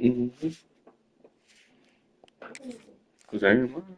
Mm-hmm. Cause I ain't mine.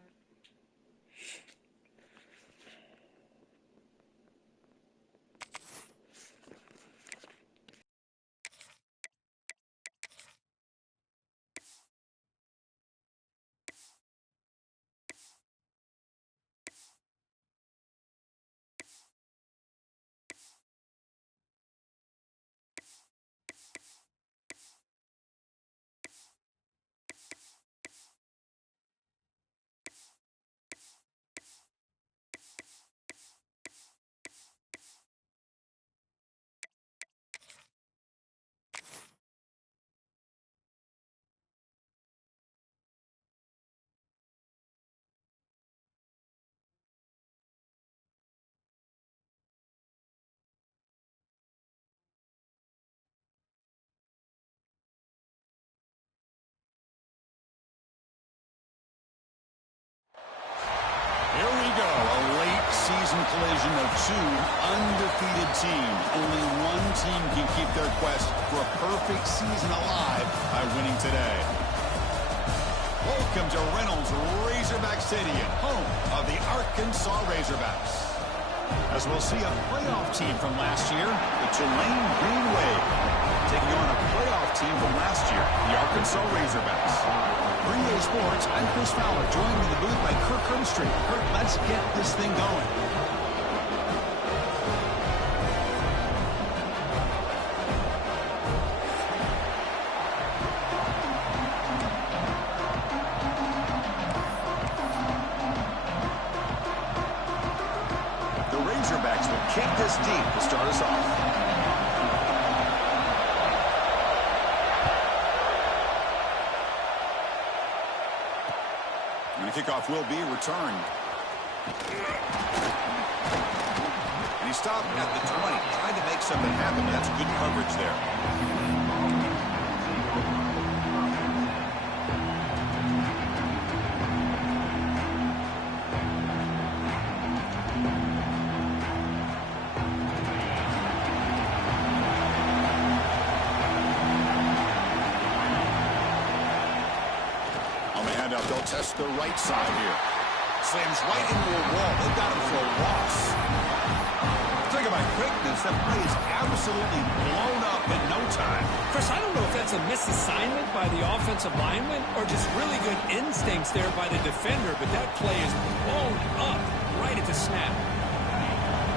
Here we go, a late season collision of two undefeated teams. Only one team can keep their quest for a perfect season alive by winning today. Welcome to Reynolds Razorback Stadium, home of the Arkansas Razorbacks. As we'll see a playoff team from last year, the Tulane Green Wave, taking on a playoff team from last year, the Arkansas Razorbacks. For EA Sports, I'm Chris Fowler, joined in the booth by Kirk Hermstreet. Kirk, let's get this thing going. The Razorbacks will kick this deep to start us off. And the kickoff will be returned. And he stopped at the 20, trying to make something happen. That's good coverage there. They'll test the right side here. Slams right into a wall. They've got him for a loss. Talk about quickness. That play is absolutely blown up in no time. Chris, I don't know if that's a misassignment by the offensive lineman or just really good instincts there by the defender, but that play is blown up right at the snap.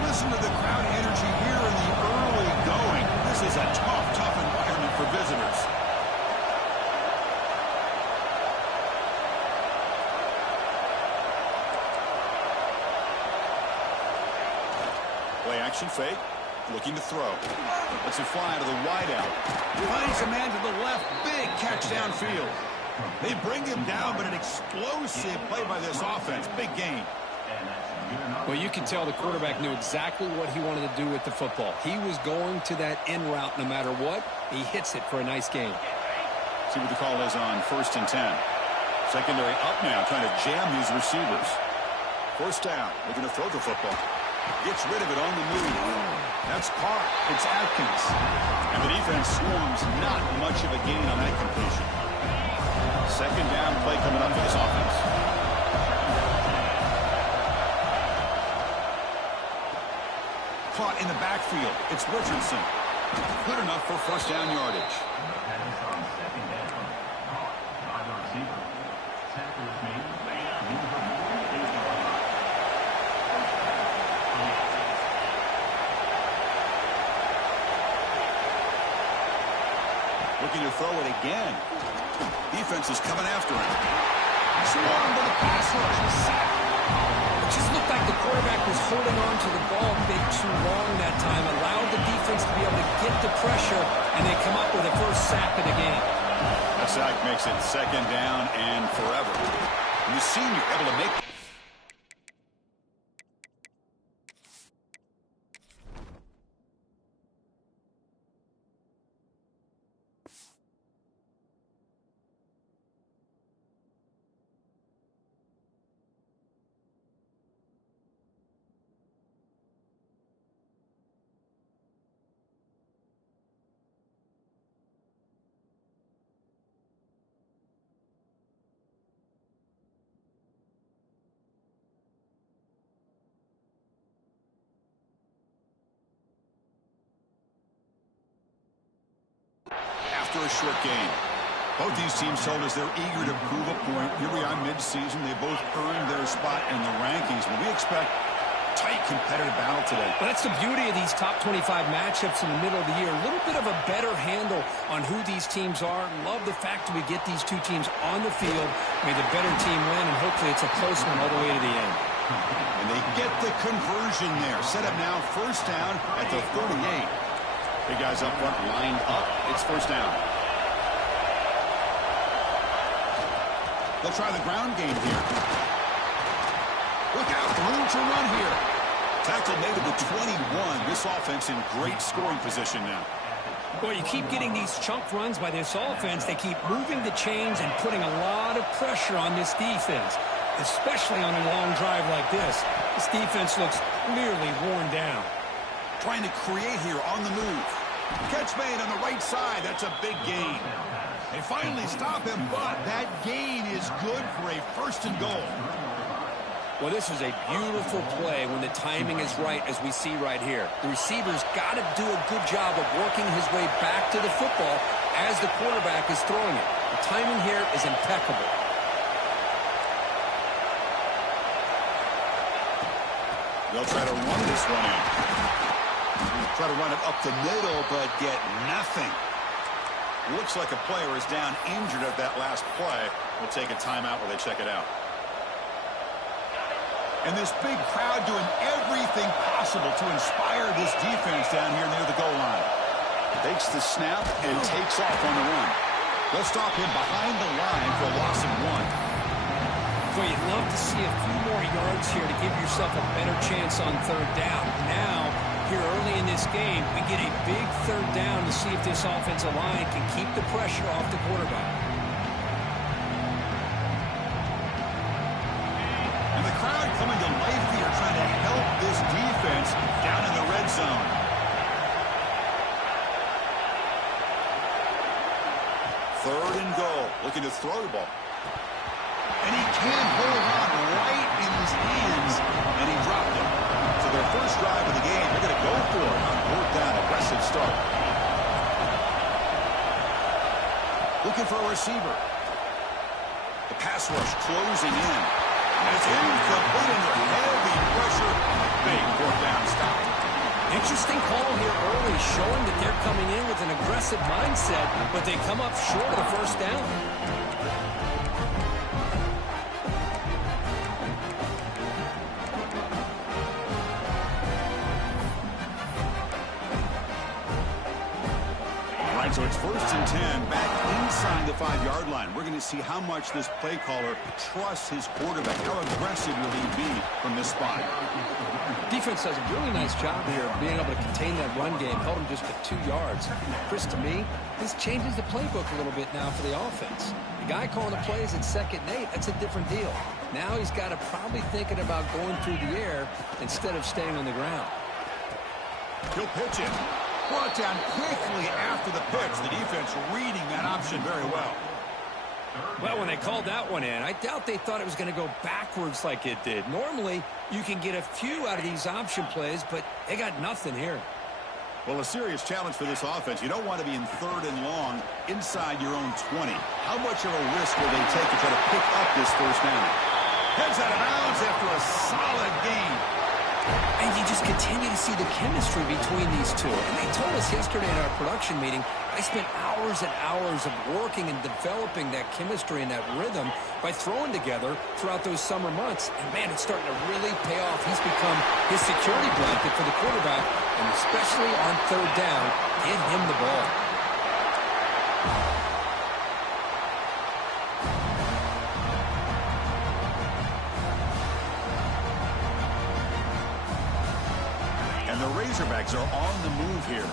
Listen to the crowd energy here in the early going. This is a tough environment for visitors. Play action fake, looking to throw. Lets it fly to the wideout. Finds a man to the left, big catch downfield. They bring him down, but an explosive play by this offense. Big gain. Well, you can tell the quarterback knew exactly what he wanted to do with the football. He was going to that in route no matter what. He hits it for a nice gain. See what the call is on 1st and 10. Secondary up now, trying to jam these receivers. First down, looking to throw the football. Gets rid of it on the move. That's caught. It's Atkins. And the defense swarms. Not much of a gain on that completion. Second down play coming up for this offense. Caught in the backfield. It's Richardson. Good enough for first down yardage. Looking to throw it again. Defense is coming after him. Swarmed to the pass rush. Sack. It just looked like the quarterback was holding on to the ball a bit too long that time, allowed the defense to be able to get the pressure, and they come up with a first sack of the game. That sack makes it second down and forever. And the senior able to make after a short gain. Both these teams told us they're eager to prove a point. Here we are mid-season. They both earned their spot in the rankings, but we expect tight competitive battle today. Well, that's the beauty of these top 25 matchups in the middle of the year. A little bit of a better handle on who these teams are. Love the fact that we get these two teams on the field. May the better team win, and hopefully it's a close one all the way to the end. And they get the conversion there. Set up now, first down at the 38. Big guys up front, lined up. It's first down. They'll try the ground game here. Look out, room to run here. Tackle made at the 21. This offense in great scoring position now. Boy, you keep getting these chunk runs by this offense. They keep moving the chains and putting a lot of pressure on this defense, especially on a long drive like this. This defense looks clearly worn down. Trying to create here on the move. Catch made on the right side. That's a big gain. They finally stop him, but that gain is good for a first and goal. Well, this is a beautiful play when the timing is right, as we see right here. The receiver's got to do a good job of working his way back to the football as the quarterback is throwing it. The timing here is impeccable. They'll try to run this one in. Try to run it up the middle, but get nothing. Looks like a player is down injured at that last play. We'll take a timeout while they check it out. And this big crowd doing everything possible to inspire this defense down here near the goal line. Takes the snap and takes off on the run. They'll stop him behind the line for a loss of 1. Boy, you'd love to see a few more yards here to give yourself a better chance on third down. Now, here early in this game, we get a big third down to see if this offensive line can keep the pressure off the quarterback. And the crowd coming to life here, trying to help this defense down in the red zone. Third and goal, looking to throw the ball. And he can't hold on right in his hands, and he dropped it. So their first drive of the game, they're going to go for it on fourth down, aggressive start. Looking for a receiver. The pass rush closing in. And it's incomplete under heavy pressure. Big fourth down stop. Interesting call here early, showing that they're coming in with an aggressive mindset, but they come up short of the first down. So it's first and 10, back inside the 5-yard line. We're going to see how much this play caller trusts his quarterback. How aggressive will he be from this spot? Defense does a really nice job here of being able to contain that run game, held him just at 2 yards. Chris, to me, this changes the playbook a little bit now for the offense. The guy calling the plays at 2nd and 8, that's a different deal. Now he's got to probably thinking about going through the air instead of staying on the ground. He'll pitch it. Brought down quickly after the pitch. The defense reading that option very well. Well, when they called that one in, I doubt they thought it was going to go backwards like it did. Normally, you can get a few out of these option plays, but they got nothing here. Well, a serious challenge for this offense. You don't want to be in third and long inside your own 20. How much of a risk will they take to try to pick up this first down? Heads out of bounds after a solid gain. And you just continue to see the chemistry between these two. And they told us yesterday in our production meeting, I spent hours and hours of working and developing that chemistry and that rhythm by throwing together throughout those summer months. And, man, it's starting to really pay off. He's become his security blanket for the quarterback, and especially on third down, get him the ball. And the Razorbacks are on the move here.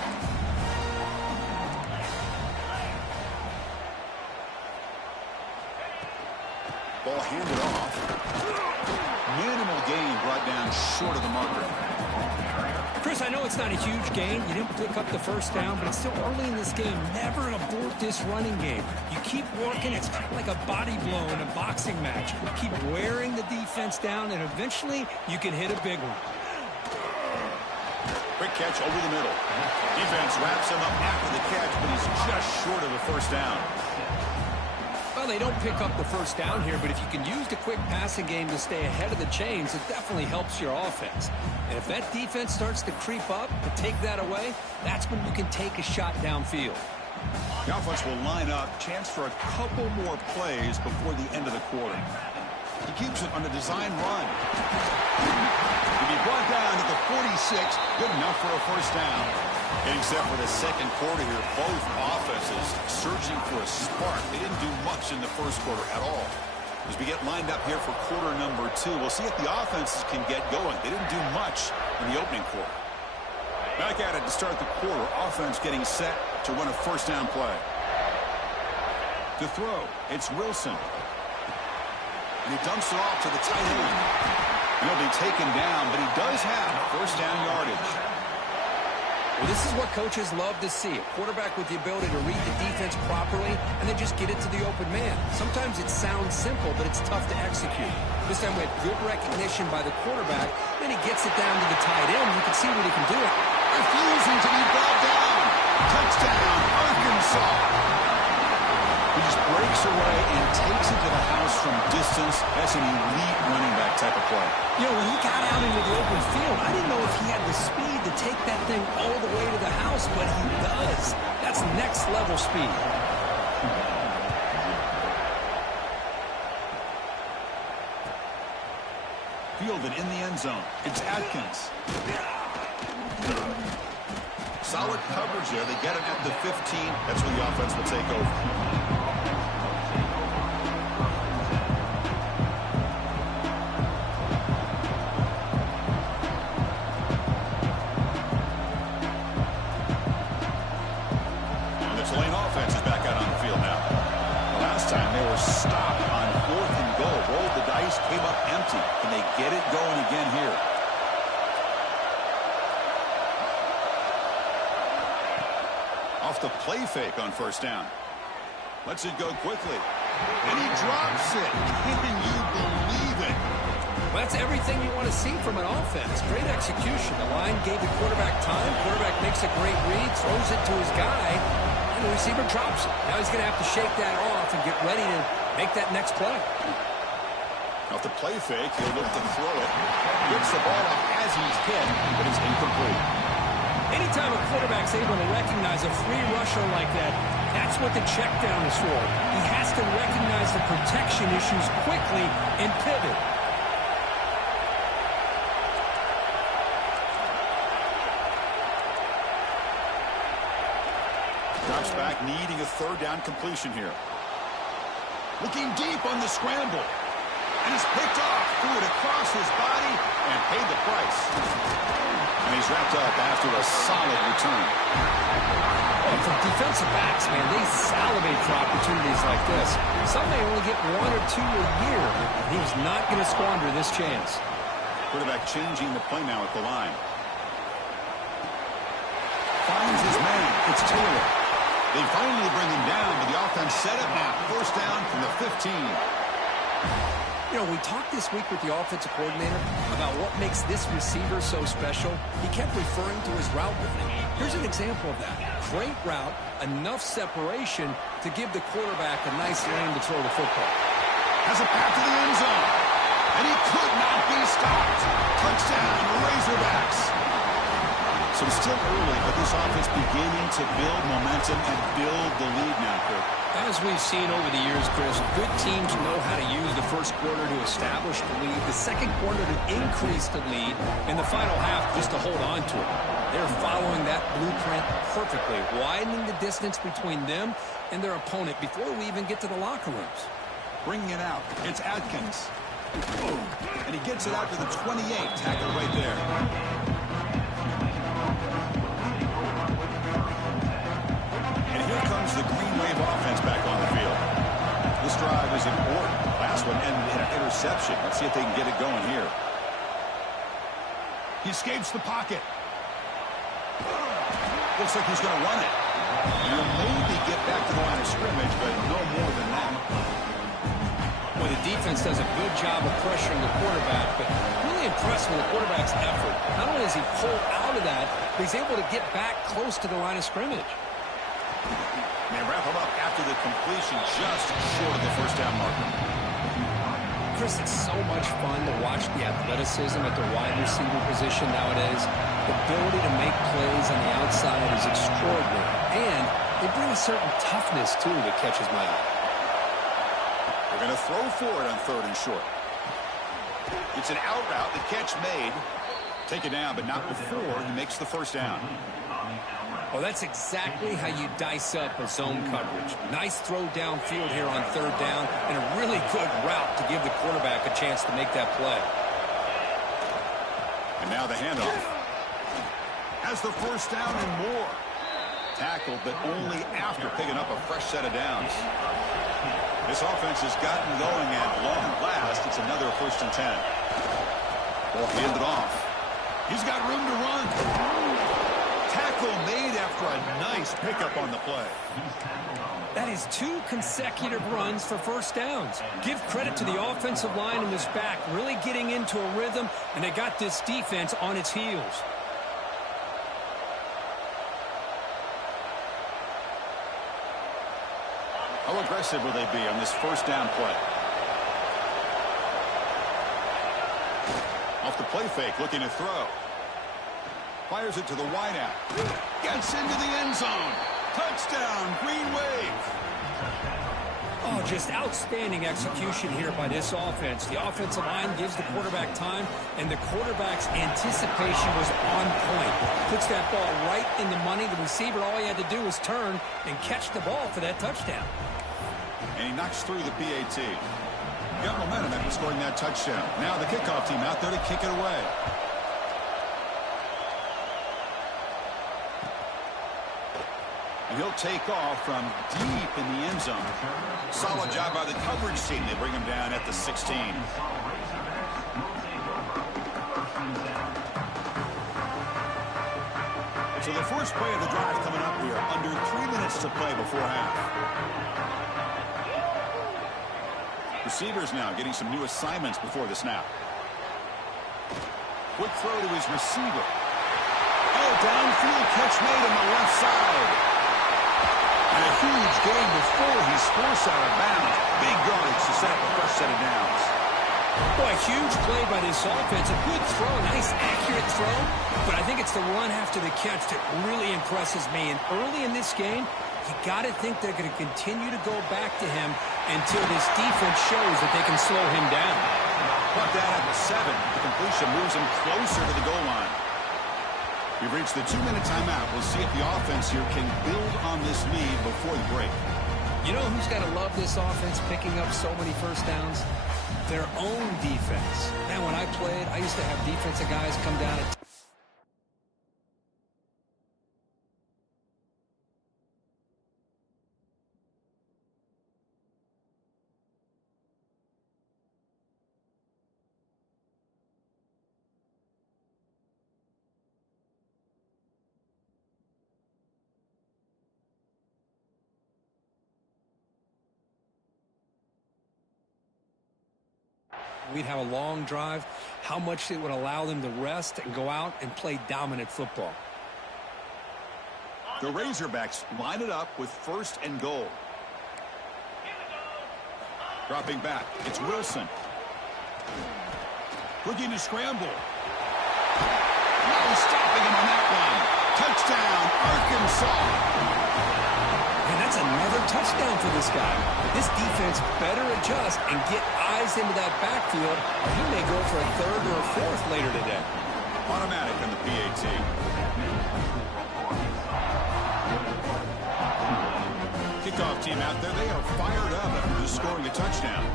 Ball handed off. Minimal gain brought down short of the marker. Chris, I know it's not a huge gain. You didn't pick up the first down, but it's still early in this game. Never abort this running game. You keep working. It's kind of like a body blow in a boxing match. Keep wearing the defense down, and eventually you can hit a big one. Quick catch over the middle. Defense wraps him up after the catch, but he's just short of a first down. Well, they don't pick up the first down here, but if you can use the quick passing game to stay ahead of the chains, it definitely helps your offense. And if that defense starts to creep up to take that away, that's when you can take a shot downfield. The offense will line up. Chance for a couple more plays before the end of the quarter. He keeps it on a design run. He'll be brought down to the 46. Good enough for a first down. Getting set for the second quarter here. Both offenses searching for a spark. They didn't do much in the first quarter at all. As we get lined up here for quarter number 2, we'll see if the offenses can get going. They didn't do much in the opening quarter. Back at it to start the quarter. Offense getting set to run a first down play. To throw, it's Wilson. And he dumps it off to the tight end. He'll be taken down, but he does have first down yardage. Well, this is what coaches love to see. A quarterback with the ability to read the defense properly and then just get it to the open man. Sometimes it sounds simple, but it's tough to execute. This time we have good recognition by the quarterback. Then he gets it down to the tight end. You can see what he can do. Refusing to be brought down. Touchdown, Arkansas. He just breaks away and takes it to the house from distance. That's an elite running back type of play. You know, when he got out into the open field, I didn't know if he had the speed to take that thing all the way to the house, but he does. That's next level speed. Fielded in the end zone. It's Atkins. Solid coverage there. They get him at the 15. That's where the offense will take over. Tulane offense is back out on the field now. The last time they were stopped on 4th and goal. Rolled the dice, came up empty. Can they get it going again here? Off the play fake on first down. Lets it go quickly. And he drops it. Can you believe it? Well, that's everything you want to see from an offense. Great execution. The line gave the quarterback time. Quarterback makes a great read, throws it to his guy. And the receiver drops it. Now he's going to have to shake that off and get ready to make that next play. Off the play fake, he'll look to throw it. Gets the ball off as he's hit, but it's incomplete. Anytime a quarterback's able to recognize a free rusher like that, that's what the check down is for. He has to recognize the protection issues quickly and pivot. Drops back, needing a third down completion here. Looking deep on the scramble. And he's picked off, threw it across his body, and paid the price. And he's wrapped up after a solid return. Well, for defensive backs, man, they salivate for opportunities like this. Some may only get 1 or 2 a year. And he was not going to squander this chance. Quarterback changing the play now at the line. Finds his man. It's Taylor. They finally bring him down, but the offense set up now. First down from the 15. You know, we talked this week with the offensive coordinator about what makes this receiver so special. He kept referring to his route running. Here's an example of that. Great route, enough separation to give the quarterback a nice lane to throw the football. Has a path to the end zone. And he could not be stopped. Touchdown, Razorbacks. So it's still early, but this offense beginning to build momentum and build the lead now, Kirk. As we've seen over the years, Chris, good teams know how to use the first quarter to establish the lead, the second quarter to increase the lead, and the final half just to hold on to it. They're following that blueprint perfectly, widening the distance between them and their opponent before we even get to the locker rooms. Bringing it out. It's Atkins. And he gets it out to the 28. Tackle right there. And here comes the Green Wave offense back on the field. This drive is important. Last one ended in an interception. Let's see if they can get it going here. He escapes the pocket. Looks like he's going to run it. He'll maybe get back to the line of scrimmage, but no more than that. Well, the defense does a good job of pressuring the quarterback, but really impressed with the quarterback's effort. Not only does he pull out of that, he's able to get back close to the line of scrimmage. They wrap him up after the completion just short of the first down marker. Chris, it's so much fun to watch the athleticism at the wide receiver position nowadays. The ability to make plays on the outside is extraordinary. And they bring a certain toughness, too, that catches my eye. They're going to throw for it on 3rd and short. It's an out route. The catch made. Take it down, but not before he makes the first down. Well, that's exactly how you dice up a zone coverage. Nice throw downfield here on 3rd down, and a really good route to give the quarterback a chance to make that play. And now the handoff. Has the first down and more. Tackled, but only after picking up a fresh set of downs. This offense has gotten going, and long last, it's another 1st and 10. Ball handed off. He's got room to run. Tackle made after a nice pickup on the play. That is 2 consecutive runs for first downs. Give credit to the offensive line in this back, really getting into a rhythm, and they got this defense on its heels. How aggressive will they be on this first down play? Off the play fake, looking to throw. Fires it to the wideout. Gets into the end zone. Touchdown, Green Wave. Oh, just outstanding execution here by this offense. The offensive line gives the quarterback time, and the quarterback's anticipation was on point. Puts that ball right in the money. The receiver, all he had to do was turn and catch the ball for that touchdown. And he knocks through the PAT. Got momentum after scoring that touchdown. Now the kickoff team out there to kick it away. And he'll take off from deep in the end zone. Solid job by the coverage team. They bring him down at the 16. So the first play of the drive coming up here. Under 3 minutes to play before half. Receivers now getting some new assignments before the snap. Quick throw to his receiver. Oh, downfield catch made on the left side. And a huge gain before he's forced out of bounds. Big yardage to set up a fresh set of downs. Boy, huge play by this offense. A good throw, a nice accurate throw. But I think it's the run after the catch that really impresses me. And early in this game, you got to think they're going to continue to go back to him until this defense shows that they can slow him down. Brought down at the 7. The completion moves him closer to the goal line. We've reached the 2-minute timeout. We'll see if the offense here can build on this lead before the break. You know who's got to love this offense picking up so many first downs? Their own defense. Man, when I played, I used to have defensive guys come down and we'd have a long drive, how much it would allow them to rest and go out and play dominant football. The Razorbacks line it up with 1st and goal. Dropping back, it's Wilson. Looking to scramble. No stopping him on that one. Touchdown, Arkansas. And that's another touchdown for this guy. This defense better adjust and get eyes into that backfield, or he may go for a 3rd or a 4th later today. Automatic on the PAT. Kickoff team out there. They are fired up after just scoring a touchdown.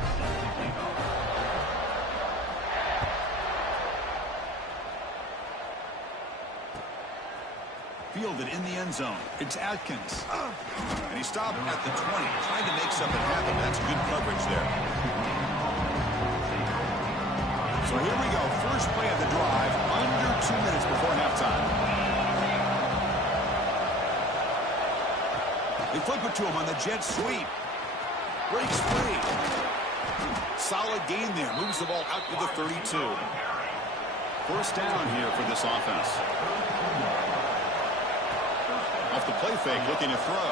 Fielded in the end zone. It's Atkins. And he stopped at the 20, trying to make something happen. That's good coverage there. So here we go. First play of the drive, under 2 minutes before halftime. They flip it to him on the jet sweep. Breaks free. Solid gain there. Moves the ball out to the 32. First down here for this offense. play fake looking to throw.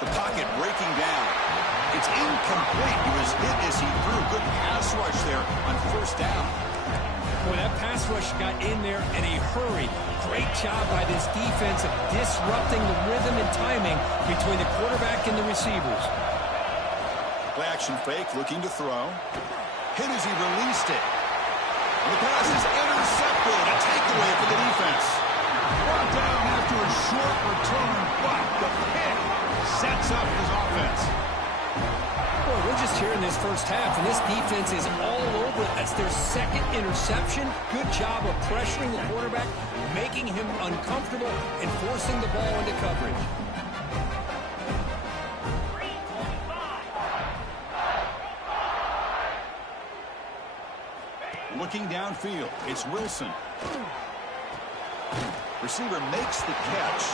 The pocket breaking down. It's incomplete. He was hit as he threw. Good pass rush there on first down. Boy, that pass rush got in there in a hurry. Great job by this defense of disrupting the rhythm and timing between the quarterback and the receivers. Play action fake, looking to throw. Hit as he released it. And the pass is intercepted. A takeaway for the defense. Brought down after a short return, but the pick sets up his offense. Boy, we're just here in this first half, and this defense is all over it. That's their second interception. Good job of pressuring the quarterback, making him uncomfortable, and forcing the ball into coverage. Looking downfield, it's Wilson. Receiver makes the catch.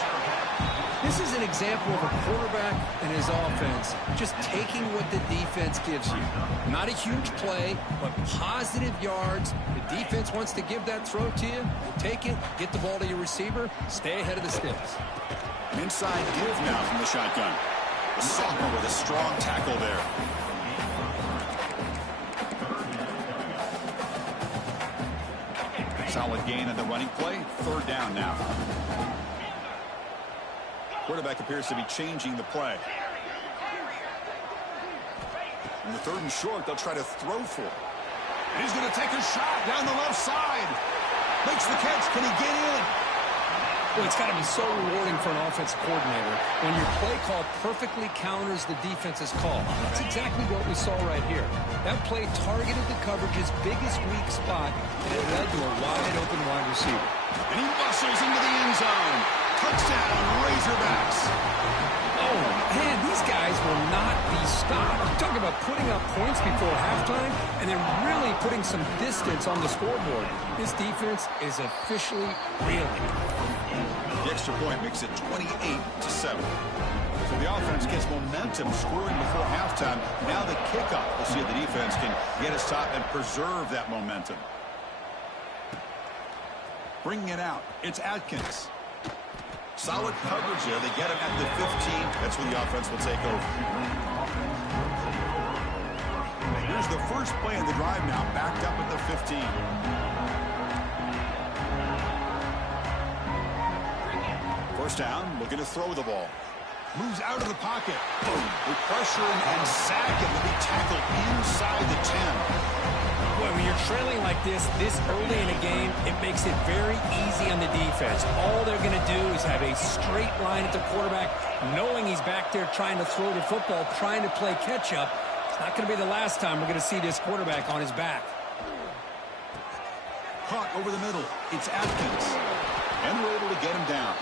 This is an example of a quarterback and his offense just taking what the defense gives you. Not a huge play, but positive yards. The defense wants to give that throw to you. Take it, get the ball to your receiver, stay ahead of the sticks. Inside give now from the shotgun. The sophomore with a strong tackle there. Solid gain on the running play. Third down now. Quarterback appears to be changing the play. In the third and short, they'll try to throw for it. And he's going to take a shot down the left side. Makes the catch. Can he get in? Well, it's got to be so rewarding for an offensive coordinator when your play call perfectly counters the defense's call. That's exactly what we saw right here. That play targeted the coverage's biggest weak spot, and it led to a wide-open wide receiver. And he muscles into the end zone. Touchdown, Razorbacks. Oh, man, these guys will not be stopped. I'm talking about putting up points before halftime and then really putting some distance on the scoreboard. This defense is officially reeling. The extra point makes it 28-7. So the offense gets momentum scoring before halftime. Now the kickoff. We'll see if the defense can get a stop and preserve that momentum. Bringing it out. It's Atkins. Solid coverage there. They get him at the 15. That's where the offense will take over. Here's the first play of the drive now. Backed up at the 15. First down, looking to throw the ball. Moves out of the pocket. They pressure him and sack him. He'll be tackled inside the 10. Boy, when you're trailing like this early in a game, it makes it very easy on the defense. All they're going to do is have a straight line at the quarterback, knowing he's back there trying to throw the football, trying to play catch-up. It's not going to be the last time we're going to see this quarterback on his back. Caught over the middle. It's Atkins. And we're able to get him down.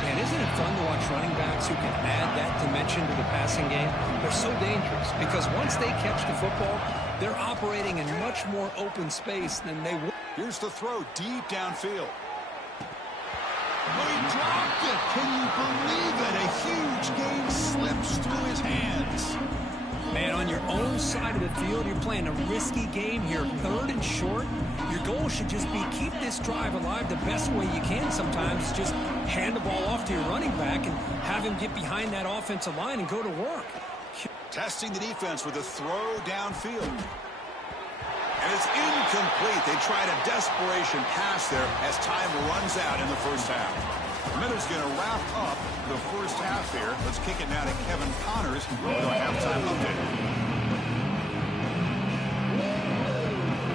Man, isn't it fun to watch running backs who can add that dimension to the passing game? They're so dangerous because once they catch the football, they're operating in much more open space than they would. Here's the throw deep downfield. Oh, he dropped it. Can you believe it? A huge gain slips through his hands. Man, on your own side of the field, you're playing a risky game here. Third and short. Your goal should just be keep this drive alive the best way you can sometimes. Just hand the ball off to your running back and have him get behind that offensive line and go to work. Testing the defense with a throw downfield. And it's incomplete. They tried a desperation pass there as time runs out in the first half. Miller's going to wrap up the first half here. Let's kick it now to Kevin Connors with our halftime update.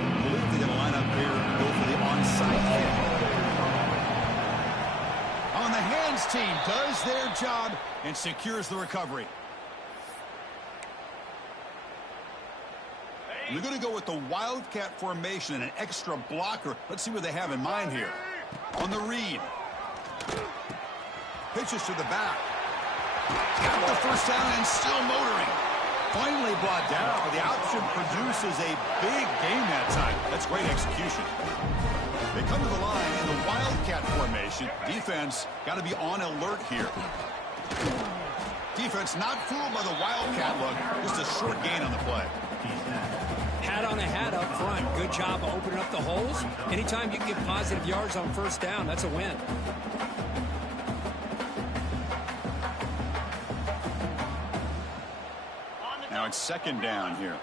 I believe they're going to line up here and go for the onside kick. On the hands team does their job and secures the recovery. They're going to go with the Wildcat formation and an extra blocker. Let's see what they have in mind here. On the read. Pitches to the back. Got the first down and still motoring. Finally brought down, but the option produces a big game that time. That's great execution. They come to the line in the Wildcat formation. Defense got to be on alert here. Defense not fooled by the Wildcat look. Just a short gain on the play. Hat on a hat up front. Good job of opening up the holes. Anytime you can get positive yards on first down, that's a win. on second down here.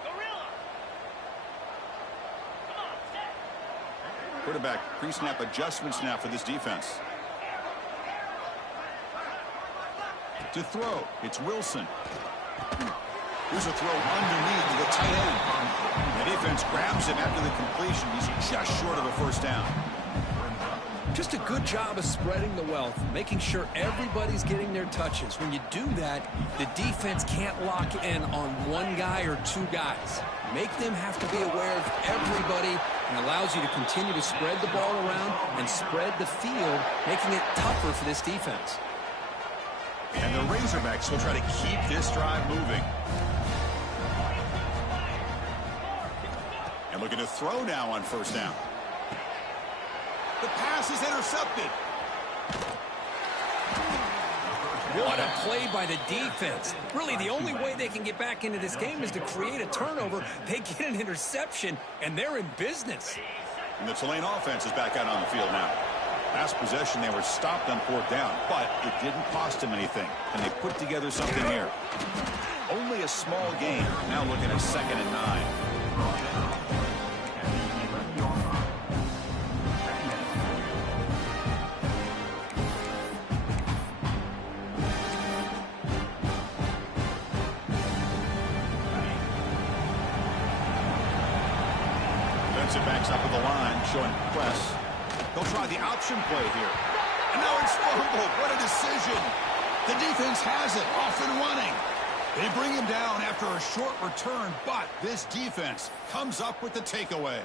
Quarterback pre-snap adjustments now for this defense. To throw, it's Wilson. Here's a throw underneath the tight end. The defense grabs him after the completion. He's just short of a first down. Just a good job of spreading the wealth, making sure everybody's getting their touches. When you do that, the defense can't lock in on one guy or two guys. Make them have to be aware of everybody, and allows you to continue to spread the ball around and spread the field, making it tougher for this defense. And the Razorbacks will try to keep this drive moving. And looking to throw now on first down. The pass is intercepted. What a play by the defense. Really, the only way they can get back into this game is to create a turnover. They get an interception, and they're in business. And the Tulane offense is back out on the field now. Last possession, they were stopped on fourth down, but it didn't cost them anything. And they put together something here. Only a small gain. Now looking at 2nd and 9. Backs up at the line, showing press. They'll try the option play here. And now it's fumbled. What a decision. The defense has it, off and running. They bring him down after a short return, but this defense comes up with the takeaway.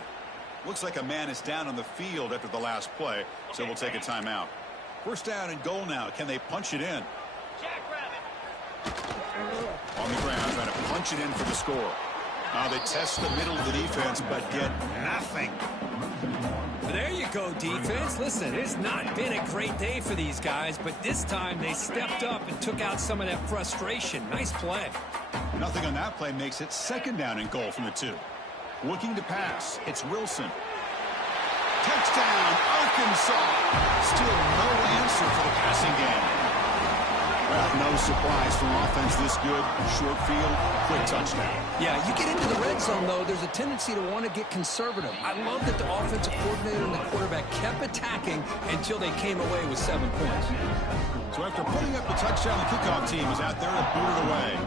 Looks like a man is down on the field after the last play, so we'll take a timeout. First down and goal now. Can they punch it in? On the ground, trying to punch it in for the score. Now they test the middle of the defense, but get nothing. There you go, defense. Listen, it's not been a great day for these guys, but this time they stepped up and took out some of that frustration. Nice play. Nothing on that play makes it 2nd down and goal from the 2. Looking to pass, it's Wilson. Touchdown, Arkansas. Still no answer for the passing game. Well, no surprise from offense this good. Short field, quick touchdown. Yeah, you get into the red zone, though, there's a tendency to want to get conservative. I love that the offensive coordinator and the quarterback kept attacking until they came away with 7 points. So after putting up the touchdown, the kickoff team is out there to boot it away.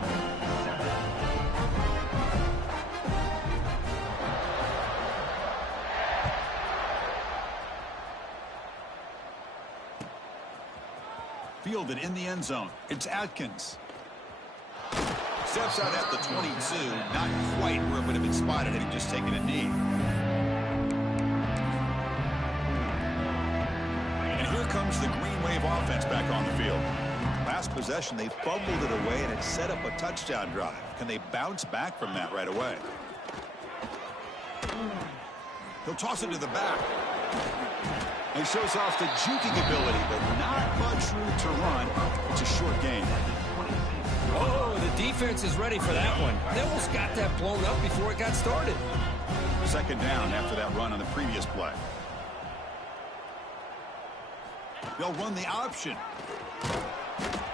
Fielded in the end zone. It's Atkins. Steps out at the 22. Not quite where it would have been spotted had he just taken a knee. And here comes the Green Wave offense back on the field. Last possession, they fumbled it away, and it set up a touchdown drive. Can they bounce back from that right away? He'll toss it to the back. He shows off the juking ability, but not much room to run. It's a short gain. Oh, the defense is ready for that one. They almost got that blown up before it got started. 2nd down after that run on the previous play. They'll run the option.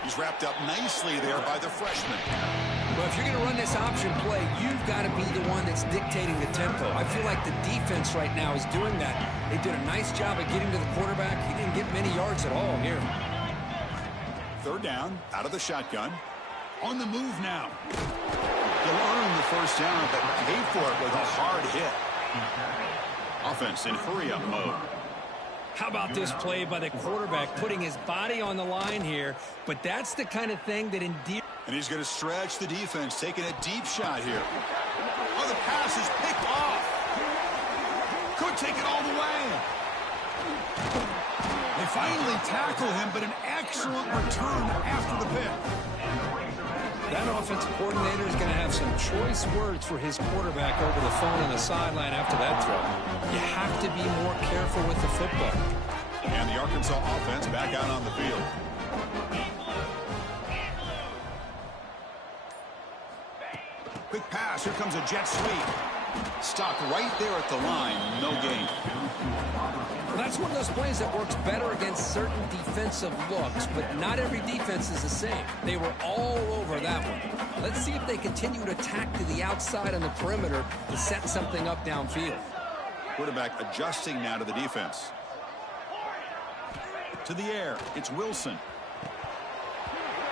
He's wrapped up nicely there by the freshman. Well, if you're going to run this option play, you've got to be the one that's dictating the tempo. I feel like the defense right now is doing that. They did a nice job of getting to the quarterback. He didn't get many yards at all here. 3rd down, out of the shotgun. On the move now. They'll earn the first down, but pay for it with a hard hit. Offense in hurry-up mode. How about this play by the quarterback, putting his body on the line here? But that's the kind of thing that endears. And he's going to stretch the defense, taking a deep shot here. Oh, the pass is picked off. Could take it all the way. They finally tackle him, but an excellent return after the pick. That offensive coordinator is going to have some choice words for his quarterback over the phone on the sideline after that throw. You have to be more careful with the football. And the Arkansas offense back out on the field. Quick pass. Here comes a jet sweep. Stopped right there at the line. No gain. Well, that's one of those plays that works better against certain defensive looks, but not every defense is the same. They were all over that one. Let's see if they continue to attack to the outside on the perimeter to set something up downfield. Quarterback adjusting now to the defense. To the air, it's Wilson.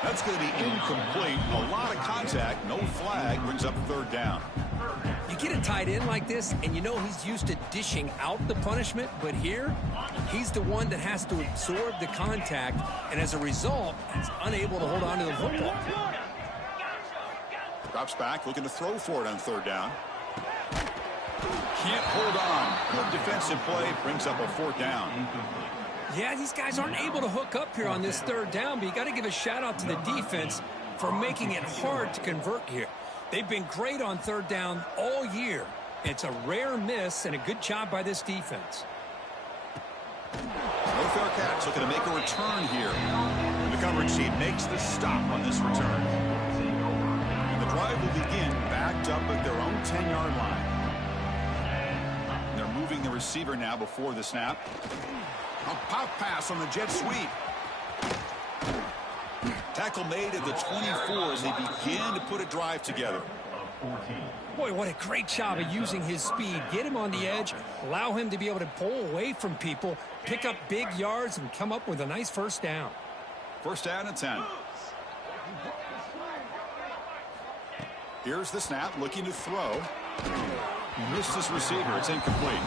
That's going to be incomplete. A lot of contact, no flag, brings up third down. You get a tight end like this, and you know he's used to dishing out the punishment, but here, he's the one that has to absorb the contact, and as a result, he's unable to hold on to the football. Drops back, looking to throw for it on third down. Can't hold on. Good defensive play, brings up a fourth down. Yeah, these guys aren't able to hook up here on this third down, but you got to give a shout-out to the defense for making it hard to convert here. They've been great on third down all year. It's a rare miss and a good job by this defense. No fair catch, looking to make a return here. And the coverage team makes the stop on this return. And the drive will begin backed up at their own 10-yard line. And they're moving the receiver now before the snap. A pop pass on the jet sweep. Tackle made at the 24 as they begin to put a drive together. Boy, what a great job of using his speed. Get him on the edge, allow him to be able to pull away from people, pick up big yards, and come up with a nice first down. First down and 10. Here's the snap, looking to throw. Missed his receiver. It's incomplete.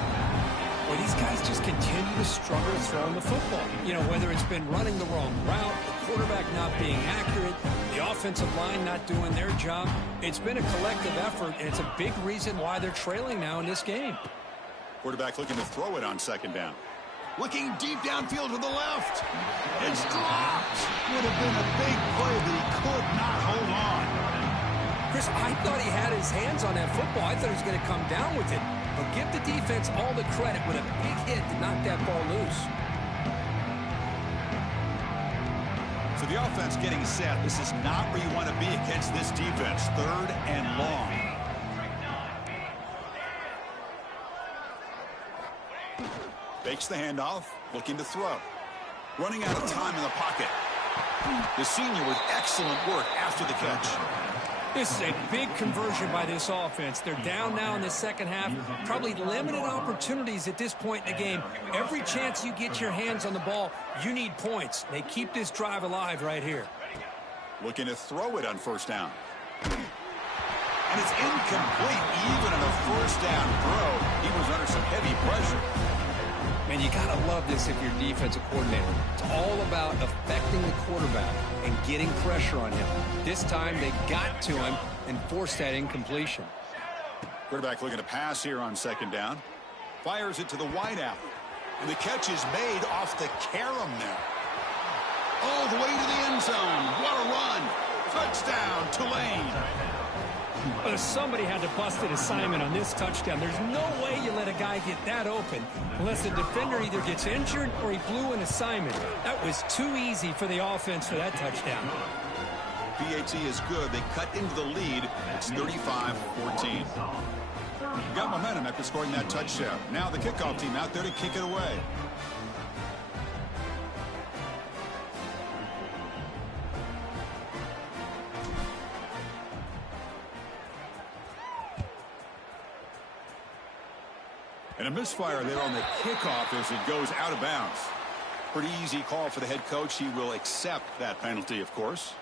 Well, these guys just continue to struggle throwing the football. You know, whether it's been running the wrong route, the quarterback not being accurate, the offensive line not doing their job. It's been a collective effort, and it's a big reason why they're trailing now in this game. Quarterback looking to throw it on second down. Looking deep downfield to the left. It's dropped. Would have been a big play, but he could not hold on. Chris, I thought he had his hands on that football. I thought he was going to come down with it. But give the defense all the credit with a big hit to knock that ball loose. So the offense getting set. This is not where you want to be against this defense. Third and long. Fakes the handoff, looking to throw. Running out of time in the pocket. The senior with excellent work after the catch. This is a big conversion by this offense. They're down now in the second half. Probably limited opportunities at this point in the game. Every chance you get your hands on the ball, you need points. They keep this drive alive right here. Looking to throw it on first down. And it's incomplete even on a first down throw. He was under some heavy pressure. Man, you got to love this if you're defensive coordinator. It's all about affecting the quarterback and getting pressure on him. This time they got to him and forced that incompletion. Quarterback looking to pass here on second down. Fires it to the wideout. And the catch is made off the carom there. All the way to the end zone. What a run. Touchdown, Tulane. But somebody had to bust an assignment on this touchdown. There's no way you let a guy get that open unless the defender either gets injured or he blew an assignment. That was too easy for the offense for that touchdown. PAT is good. They cut into the lead. It's 35-14. Got momentum after scoring that touchdown. Now the kickoff team out there to kick it away. And a misfire there on the kickoff as it goes out of bounds. Pretty easy call for the head coach. He will accept that penalty, of course.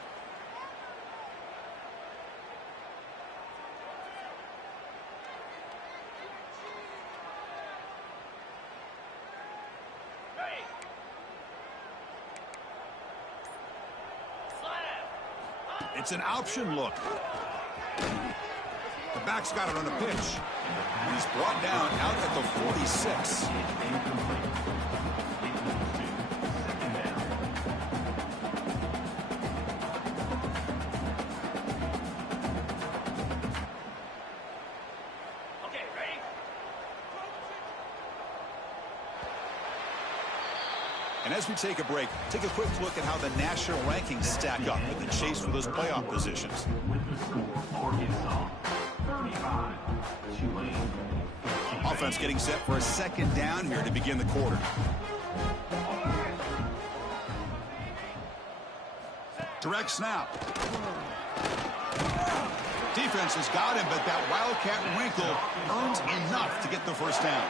It's an option look. The back's got it on the pitch. He's brought down out at the 46. Okay, ready? And as we take a break, take a quick look at how the national rankings stack up in the chase for those playoff positions. Offense getting set for a second down here to begin the quarter. Direct snap. Defense has got him, but that Wildcat wrinkle earns enough to get the first down.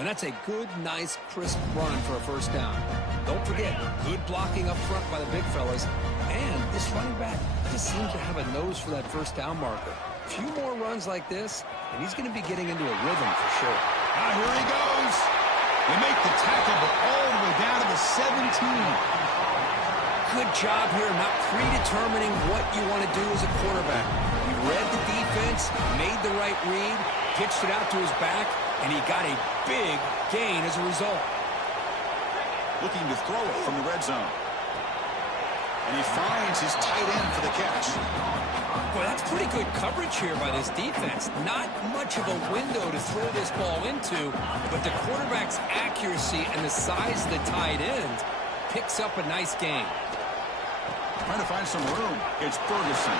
And that's a good, nice, crisp run for a first down. Don't forget, good blocking up front by the big fellas. And this running back just seems to have a nose for that first down marker. A few more runs like this, and he's going to be getting into a rhythm for sure. Now here he goes. They make the tackle, but all the way down to the 17. Good job here, not predetermining what you want to do as a quarterback. He read the defense, made the right read, pitched it out to his back, and he got a big gain as a result. Looking to throw it from the red zone. And he finds his tight end for the catch. Boy, that's pretty good coverage here by this defense. Not much of a window to throw this ball into, but the quarterback's accuracy and the size of the tight end picks up a nice gain. Trying to find some room. It's Ferguson.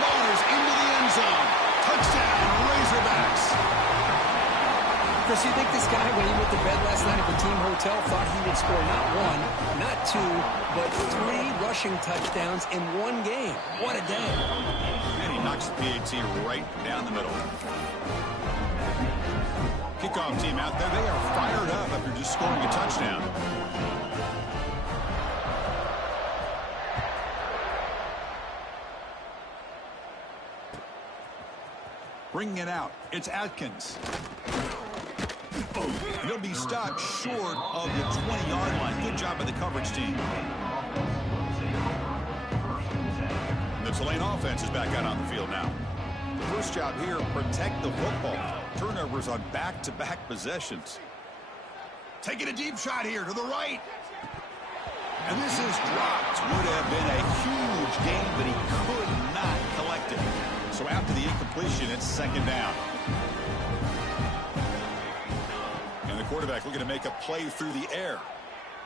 Motors into the end zone. Touchdown, Razorbacks. Chris, you think this guy, when he went to bed last night at the team hotel, thought he would score not one, not two, but 3 rushing touchdowns in one game? What a day. And he knocks the PAT right down the middle. Kickoff team out there. They are fired up after just scoring a touchdown. Bringing it out. It's Atkins. He'll be stopped short of the 20-yard line. Good job by the coverage team. And the Tulane offense is back out on the field now. The first job here, protect the football. Turnovers on back-to-back possessions. Taking a deep shot here to the right. And this is dropped. Would have been a huge gain, but he could not collect it. So after the incompletion, it's second down. And the quarterback looking to make a play through the air.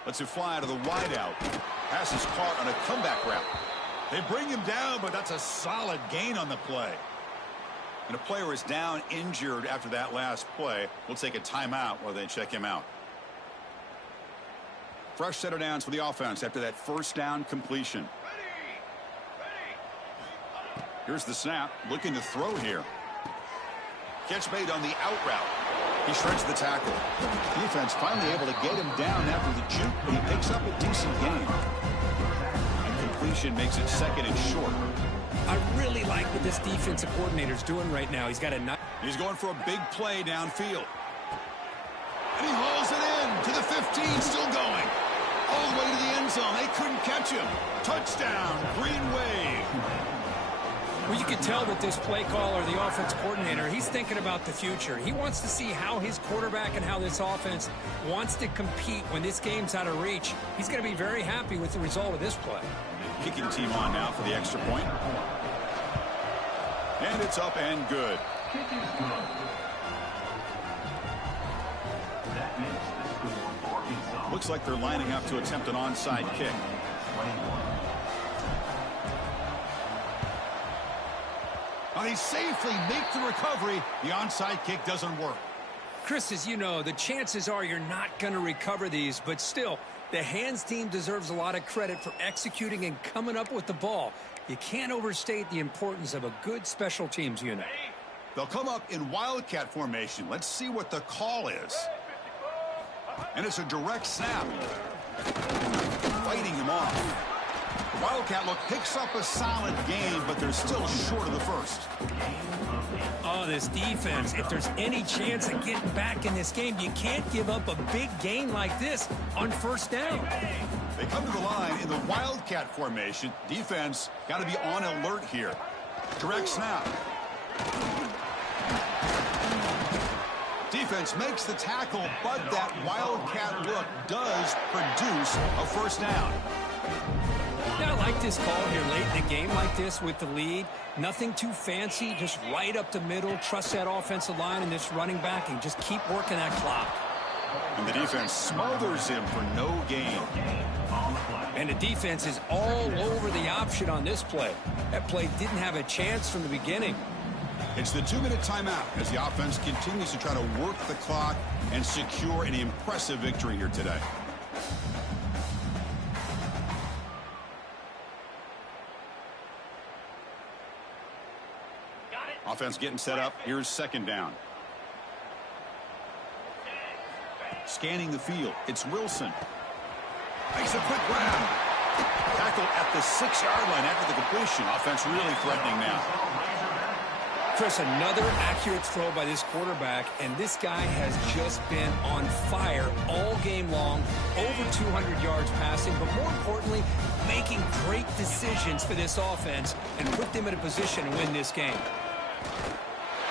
Lets it fly to the wideout. Pass is caught on a comeback route. They bring him down, but that's a solid gain on the play. And a player is down injured after that last play. We'll take a timeout while they check him out. Fresh set of downs for the offense after that first down completion. Here's the snap. Looking to throw here. Catch made on the out route. He shreds the tackle. Defense finally able to get him down after the juke, but he picks up a decent gain. And completion makes it second and short. I really like what this defensive coordinator's doing right now. He's got a nice... He's going for a big play downfield. And he hauls it in to the 15, still going. All the way to the end zone. They couldn't catch him. Touchdown, Green Wave. Well, you can tell that this play caller, the offense coordinator, he's thinking about the future. He wants to see how his quarterback and how this offense wants to compete when this game's out of reach. He's going to be very happy with the result of this play. Kicking team on now for the extra point. And it's up and good. Looks like they're lining up to attempt an onside kick. Now they safely make the recovery. The onside kick doesn't work. Chris, as you know, the chances are you're not going to recover these, but still, the hands team deserves a lot of credit for executing and coming up with the ball. You can't overstate the importance of a good special teams unit. They'll come up in Wildcat formation. Let's see what the call is. And it's a direct snap. Fighting him off. The Wildcat look picks up a solid gain, but they're still short of the first. Oh, this defense, if there's any chance of getting back in this game, you can't give up a big gain like this on first down. They come to the line in the Wildcat formation. Defense got to be on alert here. Direct snap. Defense makes the tackle, but that Wildcat look does produce a first down. Yeah, I like this call here late in the game like this with the lead. Nothing too fancy, just right up the middle. Trust that offensive line and this running back and just keep working that clock. And the defense smothers him for no gain. And the defense is all over the option on this play. That play didn't have a chance from the beginning. It's the 2-minute timeout as the offense continues to try to work the clock and secure an impressive victory here today. Offense getting set up. Here's second down. Scanning the field. It's Wilson. Makes a quick grab. Tackle at the 6-yard line after the completion. Offense really threatening now. Chris, another accurate throw by this quarterback, and this guy has just been on fire all game long, over 200 yards passing, but more importantly, making great decisions for this offense and put them in a position to win this game.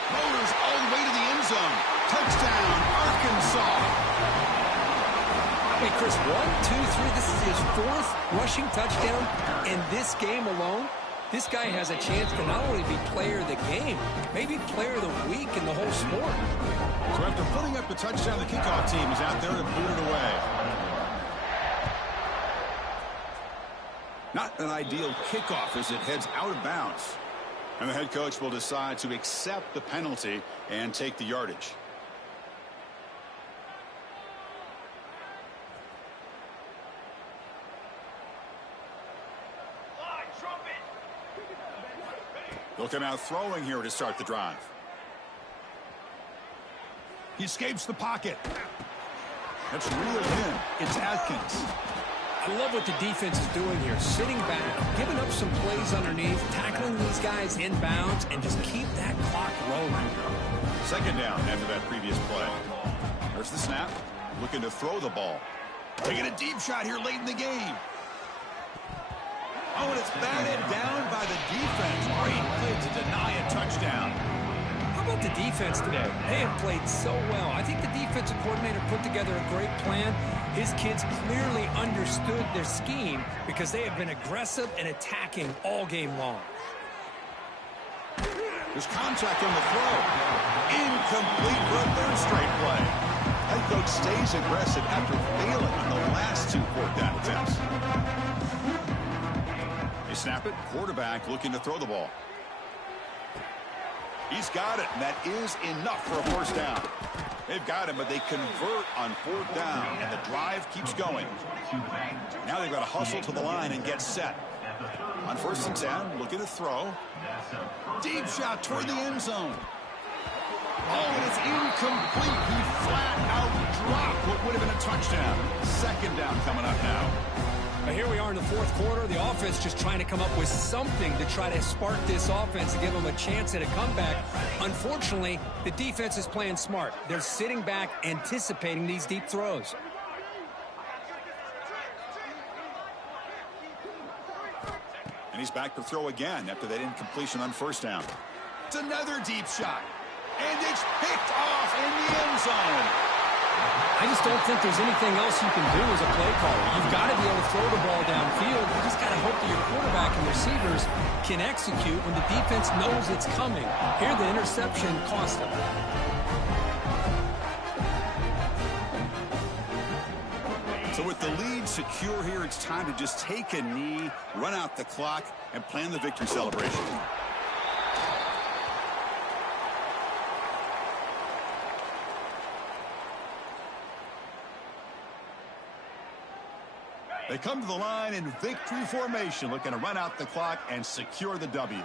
Motors all the way to the end zone. Touchdown, Arkansas. Hey, Chris, 1, 2, 3, this is his 4th rushing touchdown in this game alone. This guy has a chance to not only be player of the game, maybe player of the week in the whole sport. So after putting up the touchdown, the kickoff team is out there to boot it away. Not an ideal kickoff as it heads out of bounds. And the head coach will decide to accept the penalty and take the yardage. They'll come out throwing here to start the drive. He escapes the pocket. That's reeled in. It's Atkins. I love what the defense is doing here. Sitting back, giving up some plays underneath, tackling these guys in bounds, and just keep that clock rolling. Second down after that previous play. There's the snap. Looking to throw the ball. Taking a deep shot here late in the game. Oh, and it's batted down by the defense. Great play to deny a touchdown. How about the defense today? They have played so well. I think the defensive coordinator put together a great plan. His kids clearly understood their scheme because they have been aggressive and attacking all game long. There's contact on the throw. Incomplete for a third straight play. Head coach stays aggressive after failing on the last 2 fourth down attempts. They snap it. Quarterback looking to throw the ball. He's got it, and that is enough for a first down. They've got him, but they convert on 4th down, and the drive keeps going. Now they've got to hustle to the line and get set. On 1st and 10, looking to throw. Deep shot toward the end zone. Oh, and it's incomplete. He flat out dropped what would have been a touchdown. Second down coming up now. But here we are in the 4th quarter. The offense just trying to come up with something to try to spark this offense and give them a chance at a comeback. Unfortunately, the defense is playing smart. They're sitting back, anticipating these deep throws. And he's back to throw again after that incompletion on 1st down. It's another deep shot. And it's picked off in the end zone. I just don't think there's anything else you can do as a play caller. You've got to be able to throw the ball downfield. You just got to hope that your quarterback and receivers can execute when the defense knows it's coming. Here, the interception cost them. So with the lead secure here, it's time to just take a knee, run out the clock, and plan the victory celebration. They come to the line in victory formation, looking to run out the clock and secure the W.